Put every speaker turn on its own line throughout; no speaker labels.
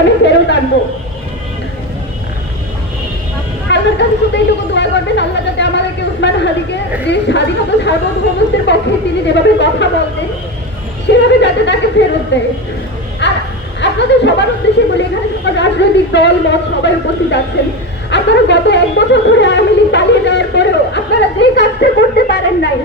আমি ফেরত আনব। আল্লাহর কাছে শুধু এইটুকু দোয়া করবেন, আল্লাহ যাতে আমাদেরকে উসমান যে স্বাধীনতা সার্বভৌমত্বের পক্ষে তিনি যেভাবে কথা বলতেন, সেভাবে যাতে তাকে ফেরত দেয়। আর আপনাদের সবার উদ্দেশ্যে বলি, এখানে সবার রাজনৈতিক দল, মত সবাই উপস্থিত আছেন। আপনারা গত এক বছর ধরে আওয়ামী লীগ পালিয়ে যাওয়ার পরেও আপনারা যে কাজটা করতে পারেন নাই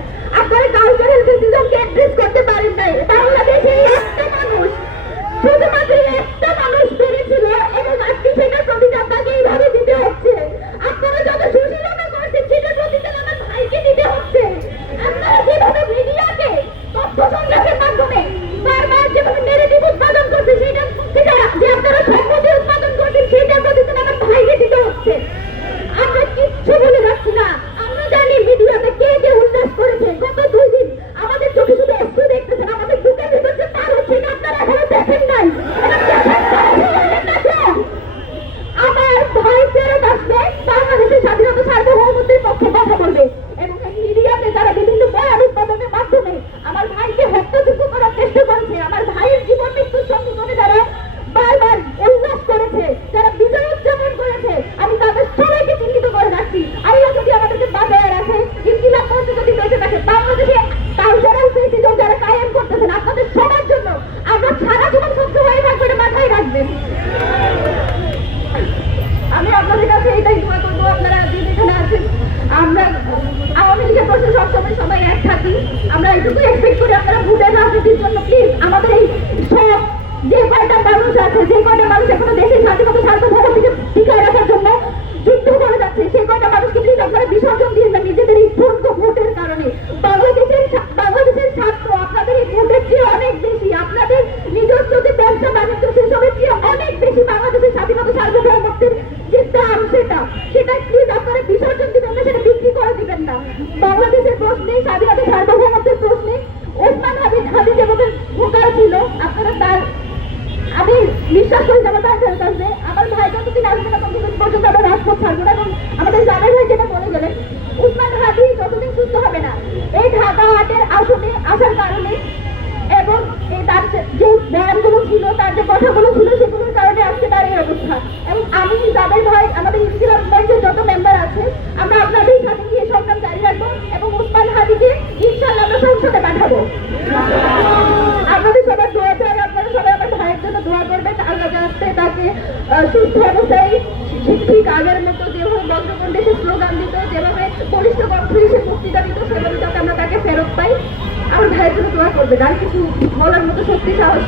এটা আমি আপনাদের কাছে এটাই দোয়া করব, আপনারা দিন এখানে আছেন আমরা আওয়ামী লীগের প্রশ্ন সবসময় সবাই এক থাকি। আমরা এইটুকু এক্সপেক্ট করি আপনারা ভোটের রাজনীতির জন্য প্লিজ আমাদের এই সব যে কয়টা মানুষ আছে, যে কয়টা মানুষ এখনও দেশের স্বাধীনতা সার্বভৌমত্বকে টিকায় রাখার জন্য যুদ্ধ করে যাচ্ছে সেই কয়টা মানুষকে প্লিজ আপনারা বিসর্জন দিন না নিজেদের এই ঠুনকো ভোটের কারণে বাংলাদেশের ছা- বাংলাদেশের ছাত্র আপনাদের এই ভোটের চেয়ে অনেক বেশি আপনাদের নিজস্ব যে ব্যবসা বাণিজ্য সেসবের চেয়ে অনেক বেশি বাংলাদেশের স্বাধীনতা সার্বভৌমত্বের যে দাম সেটা প্লিজ আপনারা বিসর্জন দিবেন না, সেটা ততদিন এবং সুস্থ হবে না, এই ঢাকা হাটের আসনে আসার কারণে এবং তার যে- বয়ানগুলো ছিল, তার যে কথাগুলো ছিল, সেগুলোর কারণে আজকে তার এই অবস্থা। এবং আমি জাবের ভাই আমাদের ইনকিলাব মঞ্চের যত মেম্বার আছে আমরা আপনাদের সাথে গিয়ে সংগ্রাম জারি রাখব এবং উসমান হাদিকে ইনশাল্লাহ আমরা সংসদে পাঠাবো আপনাদের সবার দোয়া চাই আপনারা সবাই আমার ভাইয়ের জন্য দোয়া করবেন আল্লাহ যাতে তাকে আহ, সুস্থ অবস্থায় ঠিক আগের মতো যেভাবে বজ্রকণ্ঠে স্লোগান দিত, যেভাবে বলিষ্ঠ কণ্ঠে সে বক্তৃতা দিত, সেভাবে যাতে আমরা তাকে ফেরত পাই আমার ভাইয়ের জন্য দোয়া করবেন আর কিছু বলার মতো সত্যি সাহস।